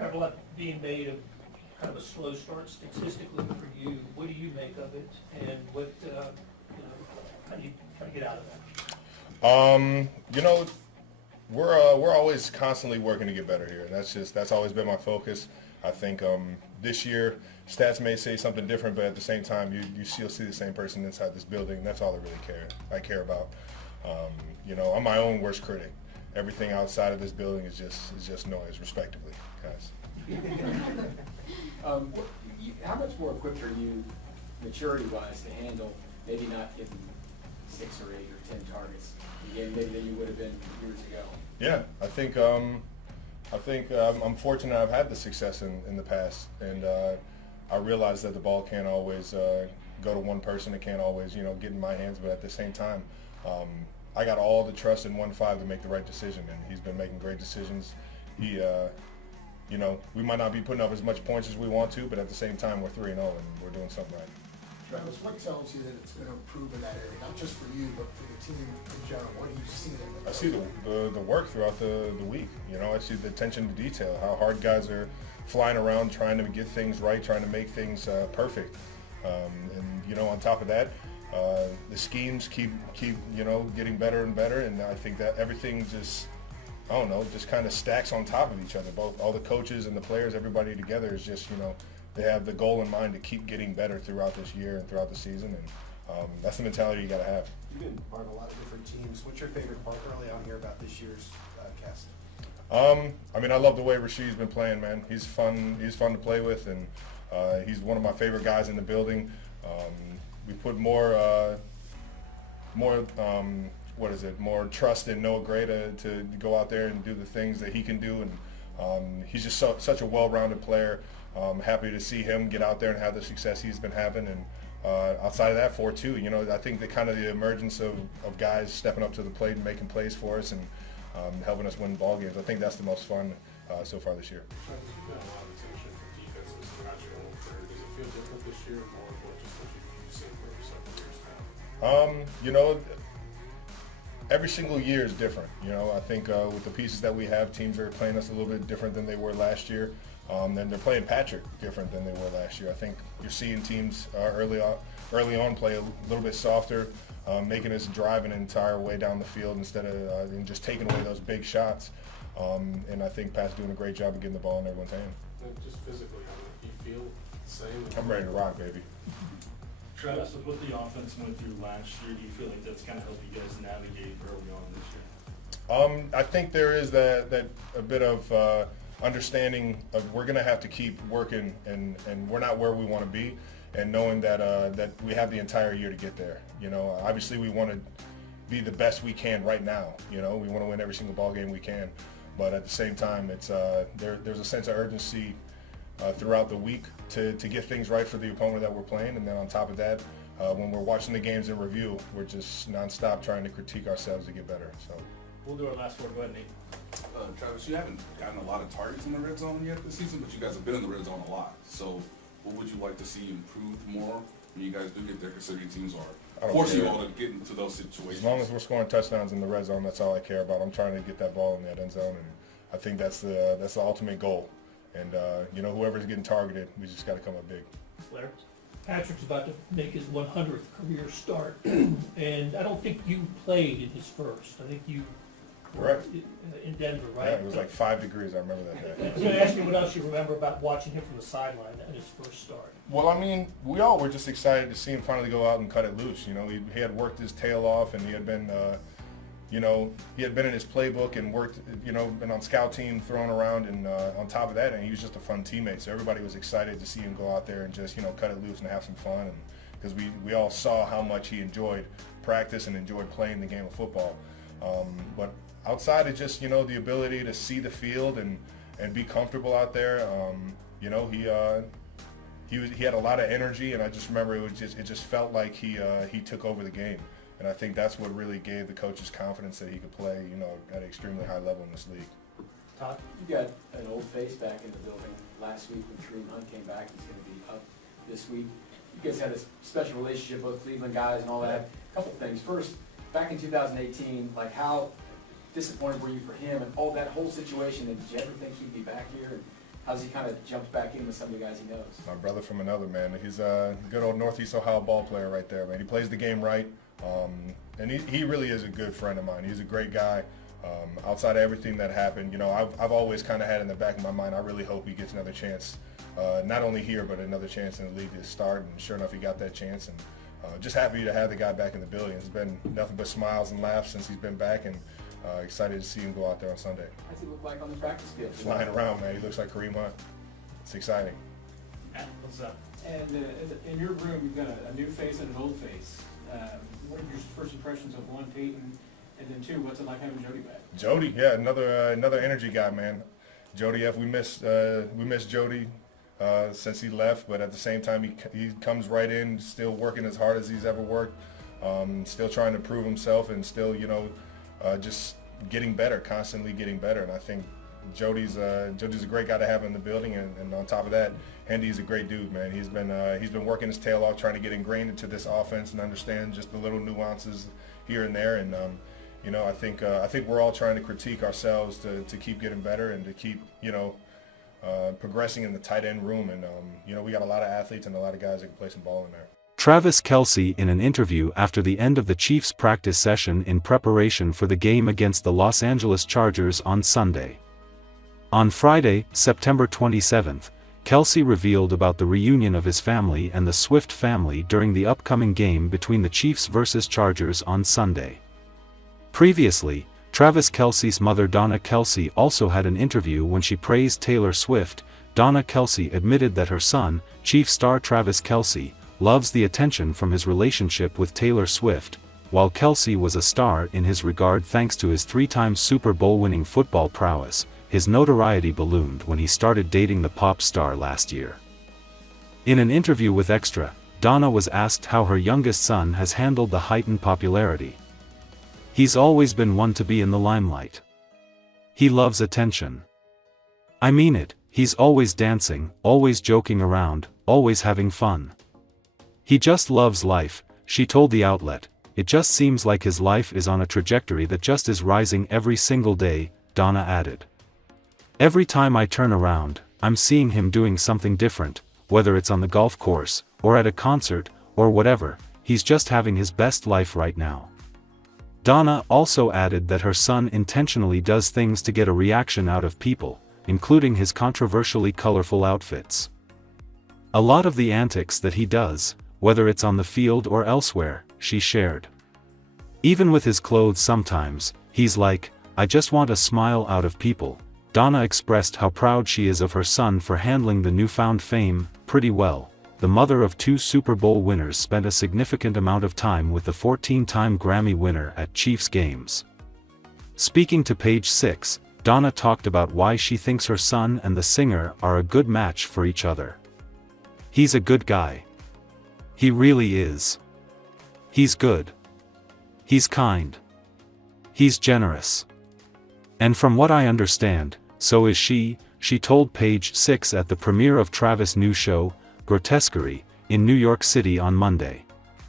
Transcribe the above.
Trav, a lot being made of kind of a slow start statistically for you. What do you make of it, and what how do you try to get out of that? We're always constantly working to get better here, and that's always been my focus. I think this year stats may say something different, but at the same time you still see the same person inside this building, and that's all I care about. I'm my own worst critic. Everything outside of this building is just noise, respectively, guys. How much more equipped are you, maturity-wise, to handle maybe not getting 6 or 8 or 10 targets again, maybe than you would have been years ago? Yeah, I think I'm fortunate I've had the success in the past, and I realize that the ball can't always go to one person. It can't always get in my hands, but at the same time, I got all the trust in 1-5 to make the right decision, and he's been making great decisions. We might not be putting up as much points as we want to, but at the same time, we're 3-0 and we're doing something right. Travis, what tells you that it's going to improve in that area, not just for you, but for the team in general? What do you see in the I see the work throughout the week. I see the attention to detail, how hard guys are flying around trying to get things right, trying to make things perfect. And on top of that, the schemes keep getting better and better, and I think that everything just kind of stacks on top of each other. Both all the coaches and the players, everybody together is just they have the goal in mind to keep getting better throughout this year and throughout the season, and that's the mentality you got to have. You've been part of a lot of different teams. What's your favorite part early on here about this year's cast? I love the way Rasheed's been playing, man. He's fun to play with, and he's one of my favorite guys in the building. We put more trust in Noah Gray to go out there and do the things that he can do, and he's just such a well-rounded player. I'm happy to see him get out there and have the success he's been having, and outside of that, 4-2. I think the emergence of guys stepping up to the plate and making plays for us and helping us win ball games. I think that's the most fun so far this year. Travis, you've got a lot of attention from defenses throughout your whole career. Does it feel different this year, or more what you've seen for several years now? Every single year is different. I think with the pieces that we have, teams are playing us a little bit different than they were last year. And they're playing Patrick different than they were last year. I think you're seeing teams early on play a little bit softer, making us drive an entire way down the field instead of just taking away those big shots. And I think Pat's doing a great job of getting the ball in everyone's hand. Just physically, do you feel the same? I'm ready to rock, baby. Travis, with what the offense went through last year, do you feel like that's kind of helped you guys navigate early on this year? I think there is that a bit of understanding of we're going to have to keep working, and we're not where we want to be, and knowing that we have the entire year to get there. Obviously we want to be the best we can right now. We want to win every single ball game we can, but at the same time, it's there's a sense of urgency throughout the week to get things right for the opponent that we're playing, and then on top of that, when we're watching the games in review, we're just nonstop trying to critique ourselves to get better. So We'll do our last word. Go ahead, Nate. Travis, you haven't gotten a lot of targets in the red zone yet this season, but you guys have been in the red zone a lot. So what would you like to see improved more when you guys do get there, considering teams are forcing you all to get into those situations? As long as we're scoring touchdowns in the red zone, that's all I care about. I'm trying to get that ball in that end zone, and I think that's the ultimate goal. And whoever's getting targeted, we just got to come up big. Blair? Patrick's about to make his 100th career start, and I don't think you played in his first. I think you Correct. In Denver, right? Yeah, it was like 5 degrees, I remember that day. I was going to ask you what else you remember about watching him from the sideline at his first start. Well, we all were just excited to see him finally go out and cut it loose. He had worked his tail off, and he had been, he had been in his playbook and worked, been on scout team, thrown around, and on top of that, and he was just a fun teammate. So everybody was excited to see him go out there and just, cut it loose and have some fun. And because we all saw how much he enjoyed practice and enjoyed playing the game of football. But outside of just, the ability to see the field and be comfortable out there, he had a lot of energy, and I just remember it just felt like he took over the game. And I think that's what really gave the coaches confidence that he could play, at an extremely high level in this league. Todd? You got an old face back in the building. Last week when Kareem Hunt came back, he's going to be up this week. You guys had a special relationship with Cleveland guys and all that. A couple things. First, back in 2018, how disappointed were you for him and all that whole situation? And did you ever think he'd be back here? And how's he kind of jumped back in with some of the guys he knows? My brother from another, man. He's a good old Northeast Ohio ball player right there, man. He plays the game right, and he really is a good friend of mine. He's a great guy. Outside of everything that happened, you know, I've always kind of had in the back of my mind, I really hope he gets another chance, not only here, but another chance in the league to start, and sure enough, he got that chance, and just happy to have the guy back in the building. It's been nothing but smiles and laughs since he's been back, and excited to see him go out there on Sunday. What's he look like on the practice field? Flying around, man. He looks like Kareem Hunt. It's exciting. What's up? And in your room, you've got a new face and an old face. What are your first impressions of one, Peyton, and then two, what's it like having Jody back? Jody, yeah, another energy guy, man. Jody F. We miss Jody since he left, but at the same time, he comes right in, still working as hard as he's ever worked, still trying to prove himself, and still, you know, just getting better, constantly getting better. And I think Jody's a great guy to have in the building, and on top of that, Hendy's a great dude, man. He's been working his tail off, trying to get ingrained into this offense and understand just the little nuances here and there. And you know, I think we're all trying to critique ourselves to keep getting better and to keep, you know, progressing in the tight end room. And you know, we got a lot of athletes and a lot of guys that can play some ball in there. Travis Kelce in an interview after the end of the Chiefs practice session in preparation for the game against the Los Angeles Chargers on Sunday. On Friday, September 27th, Kelce revealed about the reunion of his family and the Swift family during the upcoming game between the Chiefs vs. Chargers on Sunday. Previously, Travis Kelce's mother Donna Kelce also had an interview when she praised Taylor Swift. Donna Kelce admitted that her son, Chiefs star Travis Kelce, loves the attention from his relationship with Taylor Swift, while Kelce was a star in his regard thanks to his three-time Super Bowl-winning football prowess. His notoriety ballooned when he started dating the pop star last year. In an interview with Extra, Donna was asked how her youngest son has handled the heightened popularity. "He's always been one to be in the limelight. He loves attention. I mean it, he's always dancing, always joking around, always having fun. He just loves life," she told the outlet. "It just seems like his life is on a trajectory that just is rising every single day," Donna added. "Every time I turn around, I'm seeing him doing something different, whether it's on the golf course, or at a concert, or whatever, he's just having his best life right now." Donna also added that her son intentionally does things to get a reaction out of people, including his controversially colorful outfits. "A lot of the antics that he does, whether it's on the field or elsewhere," she shared. "Even with his clothes sometimes, he's like, I just want a smile out of people." Donna expressed how proud she is of her son for handling the newfound fame pretty well. The mother of two Super Bowl winners spent a significant amount of time with the 14-time Grammy winner at Chiefs games. Speaking to Page 6, Donna talked about why she thinks her son and the singer are a good match for each other. "He's a good guy. He really is. He's good. He's kind. He's generous. And from what I understand, so is she," she told Page 6 at the premiere of Travis' new show, Grotesquerie, in New York City on Monday.